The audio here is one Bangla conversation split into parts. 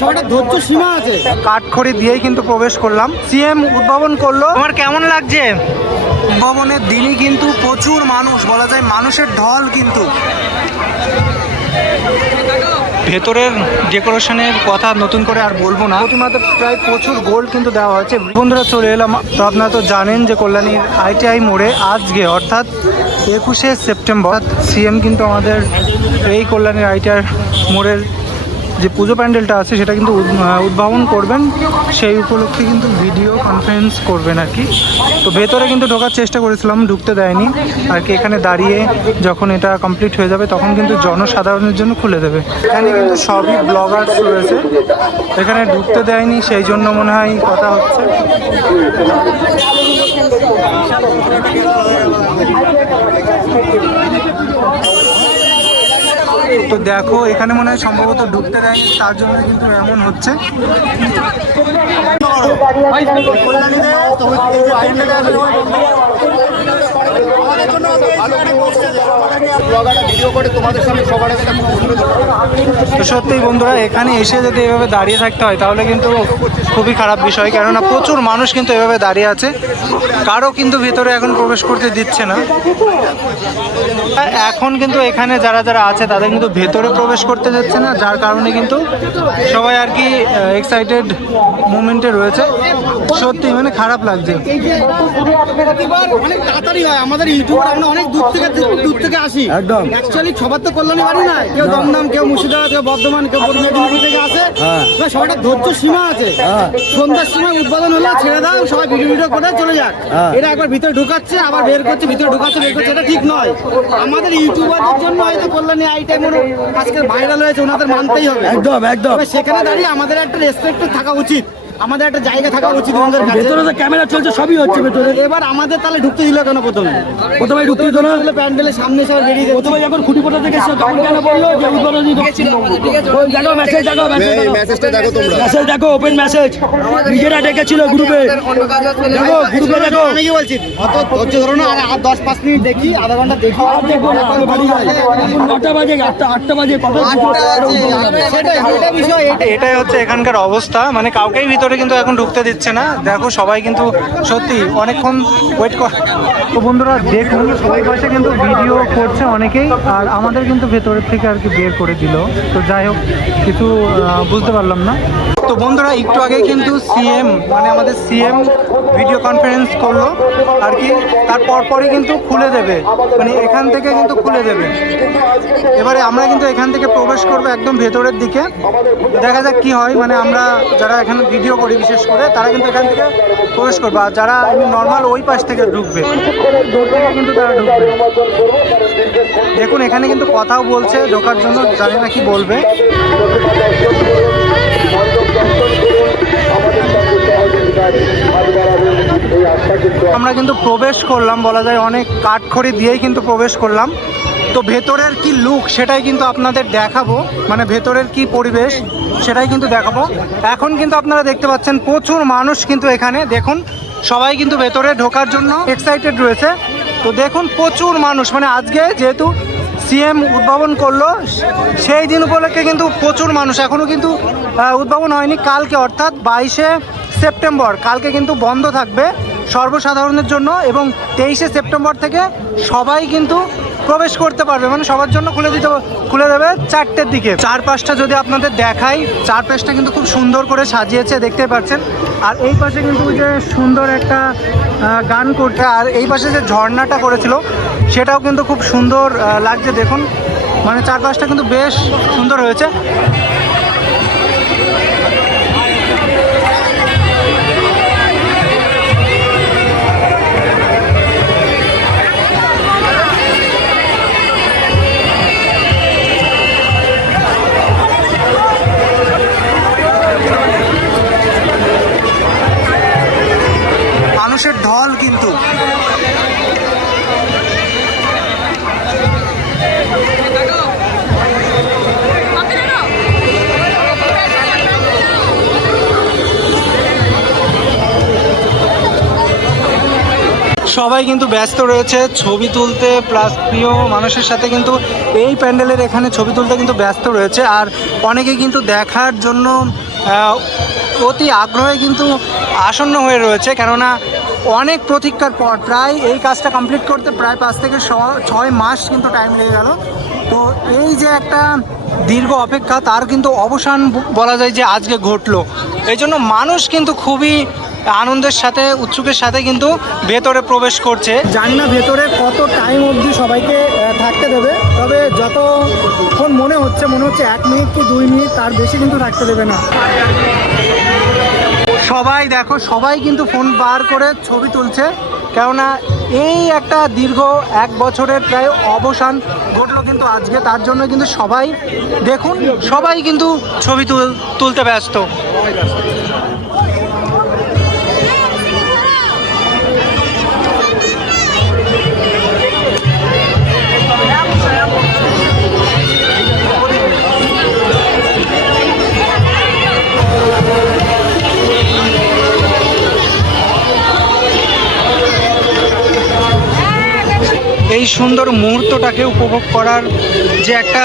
সবাইটা ধৈর্য সীমা আছে। কাঠখড়ি দিয়েই কিন্তু প্রবেশ করলাম। সিএম উদ্ভাবন করল। তোমার কেমন লাগছে? উদ্ভাবনের দিনই কিন্তু প্রচুর মানুষ বলা যায় মানুষের ঢল কিন্তু। ভেতরের ডেকোরেশনের কথা নতুন করে আর বলব না। প্রতিমাতে প্রায় প্রচুর গোল্ড কিন্তু দেওয়া হয়েছে। বন্ধুরা চলে এলাম। তো আপনারা তো জানেন যে কল্যাণীর আইটিআই মোড়ে আজকে অর্থাৎ একুশে সেপ্টেম্বর সিএম কিন্তু আমাদের এই কল্যাণীর আইটিআই মোড়ের যে পুজো প্যান্ডেলটা আছে সেটা কিন্তু উদ্ভাবন করবেন, সেই উপলক্ষে কিন্তু ভিডিও কনফারেন্স করবেন আর কি। তো ভেতরে কিন্তু ঢোকার চেষ্টা করেছিলাম, ঢুকতে দেয়নি। আর কি এখানে দাঁড়িয়ে যখন এটা কমপ্লিট হয়ে যাবে, তখন কিন্তু জনসাধারণের জন্য খুলে দেবে। এখানে কিন্তু সবই ব্লগার্স রয়েছে। এখানে ঢুকতে দেয়নি, সেই জন্য মনে হয় কথা হচ্ছে। তো দেখো এখানে মনে হয় সম্ভবত ঢুকতে দেয়নি তার জন্য কিন্তু এমন হচ্ছে। ভিডিও করে তোমাদের সামনে সবার আগে তো সত্যিই বন্ধুরা এখানে এসে যদি এভাবে দাঁড়িয়ে থাকতে হয় তাহলে কিন্তু খুবই খারাপ বিষয়। কেননা প্রচুর মানুষ কিন্তু এভাবে দাঁড়িয়ে আছে। কারও কিন্তু ভেতরে এখন প্রবেশ করতে দিচ্ছে না। এখন কিন্তু এখানে যারা যারা আছে তাদের কিন্তু ভেতরে প্রবেশ করতে দিচ্ছে না যার কারণে কিন্তু সবাই আর কি এক্সাইটেড মুমেন্টে রয়েছে। সত্যি মানে খারাপ লাগছে। অনেক তাড়াতাড়ি হয় আমাদের ইউটিউবার আমরা অনেক দূর থেকে দূর থেকে আসি। একদম। অ্যাকচুয়ালি সবার তো কল্যাণী বাড়ি না কেউ দমদম কেউ মুর্শিদাবাদ কেউ বর্ধমান কেউ পূর্ব মেদিনীপুর থেকে আসে। এবার সবাইটা ধৈর্য সীমা আছে। সন্ধ্যার সময় উদ্বোধন হলো ছেড়ে দাও সবাই ভিডিও ভিডিও করে চলে যাক। এটা একবার ভিতরে ঢুকাচ্ছে আবার বের করছে ভিতরে ঢুকাচ্ছে বের করছে এটা ঠিক নয়। আমাদের ইউটিউবারদের জন্য হয়তো কল্যাণী আই টাইম আজকে ভাইরাল হয়েছে ওনাদের মানতেই হবে। একদম একদম। সেখানে দাঁড়িয়ে আমাদের একটা রেসপেক্ট থাকা উচিত। আমাদের একটা জায়গা থাকা উচিত কাছে। ভেতরে তো ক্যামেরা চলছে সবই হচ্ছে ভেতরে। এবার আমাদের তাহলে ঢুকতে দিল কেন প্রথমে? প্রথমে ঢুকতে দিত না। প্যান্ডেলের সামনে সব বেরিয়ে যাচ্ছে। প্রথমে যখন খুঁটি পোটা থেকে এসে তখন কেন বলল যে উদ্বোধনী ওই দেখো মেসেজ দেখো মেসেজটা দেখো। তোমরা। মেসেজ দেখো ওপেন মেসেজ নিজেরা ডেকেছিল গ্রুপে দেখো গ্রুপে দেখো। আমি কি বলছি? অত ধৈর্য ধরো না আর আর দশ পাঁচ মিনিট দেখি আধা ঘণ্টা দেখি। আর দেখব না, বাড়ি যাই। এখন নটা বাজে আটটা আটটা বাজে কত সেটাই বিষয় এটাই। এটাই হচ্ছে এখানকার অবস্থা। মানে কাউকেই ভিতরে কিন্তু এখন ঢুকতে দিচ্ছে না। দেখো সবাই কিন্তু সত্যি অনেকক্ষণ ওয়েট কর তো বন্ধুরা, দেখুন, সবাই পাশে কিন্তু ভিডিও করছে অনেকেই, আর আমাদের কিন্তু ভেতরের থেকে আর কি বের করে দিল। তো যাই হোক, কিছু বুঝতে পারলাম না। তো বন্ধুরা, একটু আগে কিন্তু সিএম মানে আমাদের সিএম ভিডিও কনফারেন্স করল আর কি। তার পরপরই কিন্তু খুলে দেবে। মানে এখান থেকে কিন্তু খুলে দেবে। এবারে আমরা কিন্তু এখান থেকে প্রবেশ করব একদম ভেতরের দিকে। দেখা যাক কি হয়। মানে আমরা যারা এখানে ভিডিও করি বিশেষ করে, তারা কিন্তু এখান থেকে প্রবেশ করবে। আর যারা নর্মাল ওই পাশ থেকে ঢুকবে কিন্তু তারা ঢুকবে, দেখুন এখানে কিন্তু কথাও বলছে, ঢোকার জন্য জানি না কি বলবে। আমরা কিন্তু প্রবেশ করলাম, বলা যায় অনেক কাঠখড়ি দিয়েই কিন্তু প্রবেশ করলাম। তো ভেতরের কি লুক সেটাই কিন্তু আপনাদের দেখাবো। মানে ভেতরের কি পরিবেশ সেটাই কিন্তু দেখাবো। এখন কিন্তু আপনারা দেখতে পাচ্ছেন প্রচুর মানুষ কিন্তু এখানে। দেখুন, সবাই কিন্তু ভেতরে ঢোকার জন্য এক্সাইটেড রয়েছে। তো দেখুন, প্রচুর মানুষ। মানে আজকে যেহেতু সিএম উদ্ভাবন করল, সেই দিন উপলক্ষে কিন্তু প্রচুর মানুষ। এখনও কিন্তু উদ্ভাবন হয়নি। কালকে অর্থাৎ বাইশে সেপ্টেম্বর, কালকে কিন্তু বন্ধ থাকবে। সর্বসাধারণের জন্য এবং তেইশে সেপ্টেম্বর থেকে সবাই কিন্তু প্রবেশ করতে পারবে। মানে সবার জন্য খুলে দিতে খুলে দেবে চারটের দিকে। চারপাশটা যদি আপনাদের দেখাই, চারপাশটা কিন্তু খুব সুন্দর করে সাজিয়েছে, দেখতে পাচ্ছেন। আর এই পাশে কিন্তু যে সুন্দর একটা গান করছে। আর এই পাশে যে ঝর্ণাটা করেছিল, সেটাও কিন্তু খুব সুন্দর লাগছে। দেখুন মানে চারপাশটা কিন্তু বেশ সুন্দর হয়েছে। মানুষের ঢল কিন্তু। সবাই কিন্তু ব্যস্ত রয়েছে ছবি তুলতে প্লাস প্রিয় মানুষের সাথে কিন্তু এই প্যান্ডেলের এখানে ছবি তুলতে কিন্তু ব্যস্ত রয়েছে। আর অনেকে কিন্তু দেখার জন্য অতি আগ্রহে কিন্তু আসন্ন হয়ে রয়েছে। কেননা অনেক প্রতীক্ষার পর প্রায় এই কাজটা কমপ্লিট করতে প্রায় পাঁচ থেকে ছয় মাস কিন্তু টাইম লেগে গেল। তো এই যে একটা দীর্ঘ অপেক্ষা, তার কিন্তু অবসান বলা যায় যে আজকে ঘটলো। এই জন্য মানুষ কিন্তু খুবই আনন্দের সাথে, উৎসুকের সাথে কিন্তু ভেতরে প্রবেশ করছে। জানি না ভেতরে কত টাইম অবধি সবাইকে থাকতে দেবে, তবে যতক্ষণ মনে হচ্ছে মনে হচ্ছে এক মিনিট কি দুই মিনিট তার বেশি কিন্তু থাকতে দেবে না। সবাই দেখো, সবাই কিন্তু ফোন বার করে ছবি তুলছে। কেননা এই একটা দীর্ঘ এক বছরের প্রায় অবসান ঘটলো কিন্তু আজকে। তার জন্য কিন্তু সবাই, দেখুন, সবাই কিন্তু ছবি তুলতে ব্যস্ত। সুন্দর মুহূর্তটাকে উপভোগ করার যে একটা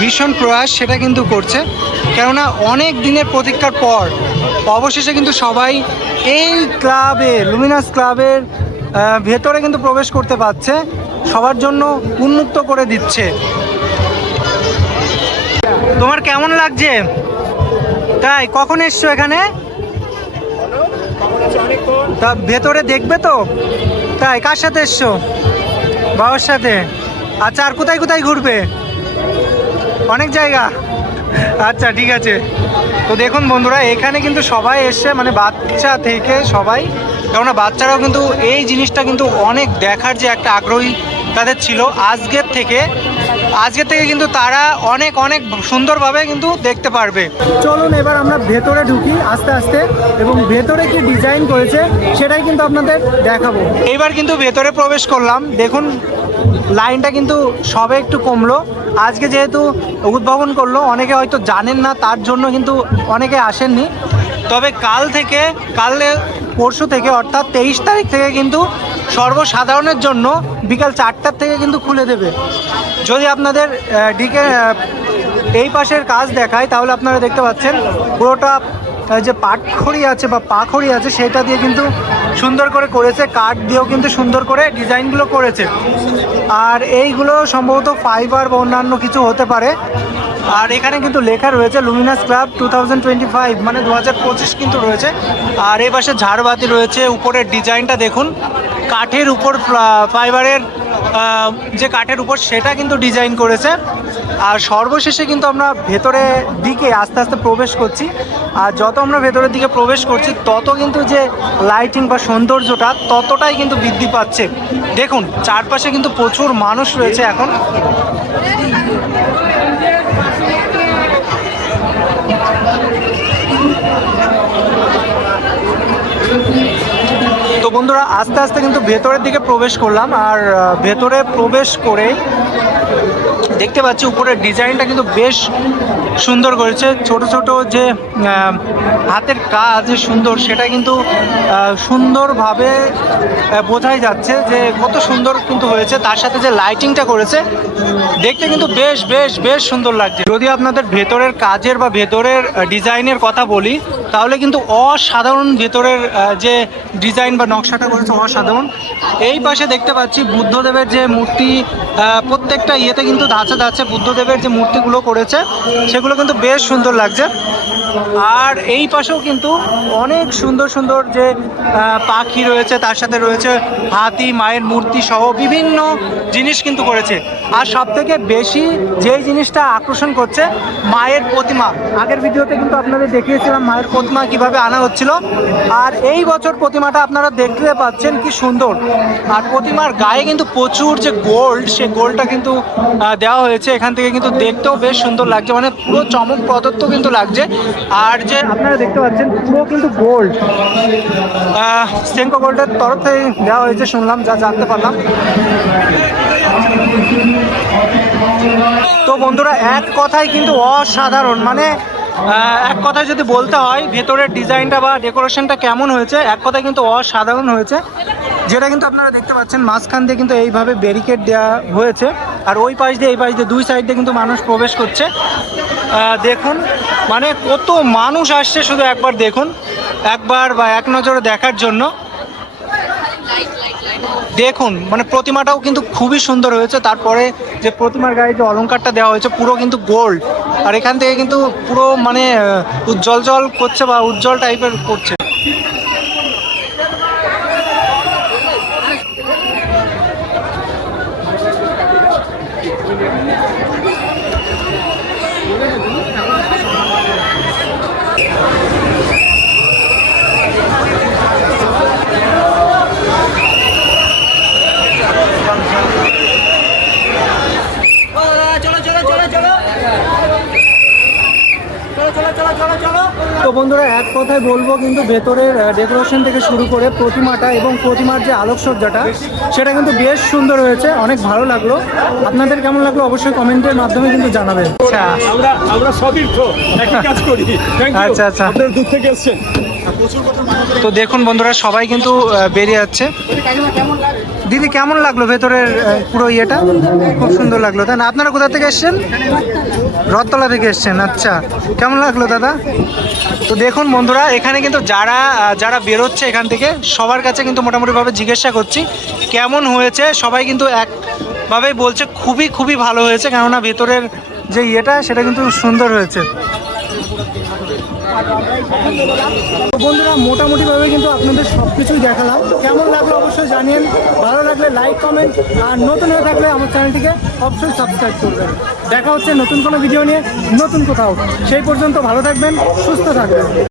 ভীষণ প্রয়াস সেটা কিন্তু করছে। কেননা অনেক দিনের প্রতীক্ষার পর, অবশেষে কিন্তু সবাই এই ক্লাবে, লুমিনাস ক্লাবের ভেতরে কিন্তু প্রবেশ করতে পারছে। সবার জন্য উন্মুক্ত করে দিচ্ছে। তোমার কেমন লাগছে? তাই, কখন এসছো এখানে? তা ভেতরে দেখবে তো? তাই, কার সাথে এসছো? বাবার সাথে। আচ্ছা আর কোথায় কোথায় ঘুরবে? অনেক জায়গা। আচ্ছা ঠিক আছে। তো দেখুন বন্ধুরা, এখানে কিন্তু সবাই এসছে মানে বাচ্চা থেকে সবাই, কেননা বাচ্চারাও কিন্তু এই জিনিসটা কিন্তু অনেক দেখার যে একটা আগ্রহী তাদের ছিল। আজকের থেকে আজকের থেকে কিন্তু তারা অনেক অনেক সুন্দরভাবে কিন্তু দেখতে পারবে। চলুন এবার আমরা ভেতরে ঢুকি আস্তে আস্তে এবং ভেতরে কি ডিজাইন করেছে সেটাই কিন্তু আপনাদের দেখাবো। এইবার কিন্তু ভেতরে প্রবেশ করলাম। দেখুন লাইনটা কিন্তু সবে একটু কমলো। আজকে যেহেতু উদ্ভাবন করল অনেকে হয়তো জানেন না তার জন্য কিন্তু অনেকে আসেননি। তবে কাল থেকে কাল পরশু থেকে অর্থাৎ তেইশ তারিখ থেকে কিন্তু সর্বসাধারণের জন্য বিকাল চারটার থেকে কিন্তু খুলে দেবে। যদি আপনাদের ডিকে এই পাশের কাজ দেখায়, তাহলে আপনারা দেখতে পাচ্ছেন পুরোটা যে পাটখড়ি আছে বা পাখড়ি আছে, সেটা দিয়ে কিন্তু সুন্দর করে করেছে। কাঠ দিয়েও কিন্তু সুন্দর করে ডিজাইনগুলো করেছে। আর এইগুলো সম্ভবত ফাইবার বা অন্যান্য কিছু হতে পারে। আর এখানে কিন্তু লেখা রয়েছে লুমিনাস ক্লাব টু মানে দু হাজার পঁচিশ কিন্তু রয়েছে। আর এই পাশে ঝাড়বাতি রয়েছে, উপরের ডিজাইনটা দেখুন। কাঠের উপর ফাইবারের যে কাঠের উপর সেটা কিন্তু ডিজাইন করেছে। আর সর্বশেষে কিন্তু আমরা ভেতরে দিকে আস্তে আস্তে প্রবেশ করছি। আর যত আমরা ভেতরের দিকে প্রবেশ করছি, তত কিন্তু যে লাইটিং বা সৌন্দর্যটা, ততটাই কিন্তু বৃদ্ধি পাচ্ছে। দেখুন, চারপাশে কিন্তু প্রচুর মানুষ রয়েছে এখন তো বন্ধুরা আস্তে আস্তে কিন্তু ভেতরের দিকে প্রবেশ করলাম আর ভেতরে প্রবেশ করে দেখতে পাচ্ছি উপরের ডিজাইনটা কিন্তু বেশ সুন্দর করেছে। ছোট ছোট যে হাতের কাজ সুন্দর, সেটা কিন্তু সুন্দরভাবে বোঝাই যাচ্ছে যে কত সুন্দর কিন্তু হয়েছে। তার সাথে যে লাইটিংটা করেছে, দেখতে কিন্তু বেশ বেশ বেশ সুন্দর লাগছে। যদি আপনাদের ভেতরের কাজের বা ভেতরের ডিজাইনের কথা বলি, তাহলে কিন্তু অসাধারণ ভেতরের যে ডিজাইন বা নকশাটা করেছে অসাধারণ। এই পাশে দেখতে পাচ্ছি বুদ্ধদেবের যে মূর্তি প্রত্যেকটা ইয়েতে কিন্তু ধাঁচে ধাঁচে বুদ্ধদেবের যে মূর্তিগুলো করেছে সেগুলো কিন্তু বেশ সুন্দর লাগছে। আর এই পাশেও কিন্তু অনেক সুন্দর সুন্দর যে পাখি রয়েছে, তার সাথে রয়েছে হাতি, মায়ের মূর্তি সহ বিভিন্ন জিনিস কিন্তু করেছে। আর সব থেকে বেশি যেই জিনিসটা আকর্ষণ করছে, মায়ের প্রতিমা। আগের ভিডিওতে কিন্তু আপনাদের দেখিয়েছিলাম মায়ের প্রতিমা কীভাবে আনা হচ্ছিল। আর এই বছর প্রতিমাটা আপনারা দেখতে পাচ্ছেন কি সুন্দর। আর প্রতিমার গায়ে কিন্তু প্রচুর যে গোল্ড, সে গোল্ডটা কিন্তু দেওয়া হয়েছে। এখান থেকে কিন্তু দেখতেও বেশ সুন্দর লাগছে। মানে পুরো চমক প্রদত্ত কিন্তু লাগছে। আর যে আপনারা দেখতে পাচ্ছেন, পুরো কিন্তু গোল্ড সেঙ্কো গোল্ডের তরফ থেকে দেওয়া হয়েছে, শুনলাম, যা জানতে পারলাম। তো বন্ধুরা, এক কথায় কিন্তু অসাধারণ। মানে এক কথায় যদি বলতে হয়, ভেতরের ডিজাইনটা বা ডেকোরেশনটা কেমন হয়েছে, এক কথায় কিন্তু অসাধারণ হয়েছে। যেটা কিন্তু আপনারা দেখতে পাচ্ছেন, মাঝখান দিয়ে কিন্তু এইভাবে ব্যারিকেড দেওয়া হয়েছে। আর ওই পাশ দিয়ে, এই পাশ দিয়ে দুই সাইড দিয়ে কিন্তু মানুষ প্রবেশ করছে। দেখুন মানে কত মানুষ আসছে শুধু একবার দেখুন, একবার বা এক নজরে দেখার জন্য। দেখুন মানে প্রতিমাটাও কিন্তু খুবই সুন্দর হয়েছে। তারপরে যে প্রতিমার গায়ে যে অলংকারটা দেওয়া হয়েছে, পুরো কিন্তু গোল্ড। আর এখান থেকে কিন্তু পুরো মানে উজ্জ্বল জল করছে বা উজ্জ্বল টাইপের করছে। Thank you. তো বন্ধুরা এক কথায় বলব কিন্তু ভেতরের ডেকোরেশন থেকে শুরু করে প্রতিমাটা এবং প্রতিমার যে আলোকসজ্জাটা সেটা কিন্তু বেশ সুন্দর হয়েছে অনেক ভালো লাগল। আপনাদের কেমন লাগল অবশ্যই কমেন্টের মাধ্যমে কিন্তু জানাবেন। আচ্ছা। আমরা আমরা সতীর্থ কাজ করি। আচ্ছা, আচ্ছা। আপনারা দূর থেকে এসেছেন। তো দেখুন বন্ধুরা সবাই কিন্তু বেরিয়ে যাচ্ছে। দিদি কেমন লাগল ভেতরের পুরো ইয়েটা? খুব সুন্দর লাগল তাই না? আপনারা কোথা থেকে এসছেন? রথতলা থেকে এসছেন আচ্ছা। কেমন লাগল দাদা? তো দেখুন বন্ধুরা, এখানে কিন্তু যারা যারা বেরোচ্ছে এখান থেকে, সবার কাছে কিন্তু মোটামুটিভাবে জিজ্ঞাসা করছি, কেমন হয়েছে? সবাই কিন্তু একভাবেই বলছে, খুবই খুবই ভালো হয়েছে, কেননা ভেতরের যে ইয়েটা, সেটা কিন্তু সুন্দর হয়েছে। বন্ধুরা, মোটামুটিভাবে কিন্তু আপনাদের সব কিছুই দেখালাম। কেমন লাগল অবশ্যই জানিয়েন। ভালো লাগলে লাইক কমেন্ট আর নতুন হয়ে থাকলে আমার চ্যানেলটিকে অবশ্যই সাবস্ক্রাইব করবেন। দেখা হচ্ছে নতুন কোনো ভিডিও নিয়ে, নতুন কোথাও। সেই পর্যন্ত ভালো থাকবেন, সুস্থ থাকবেন।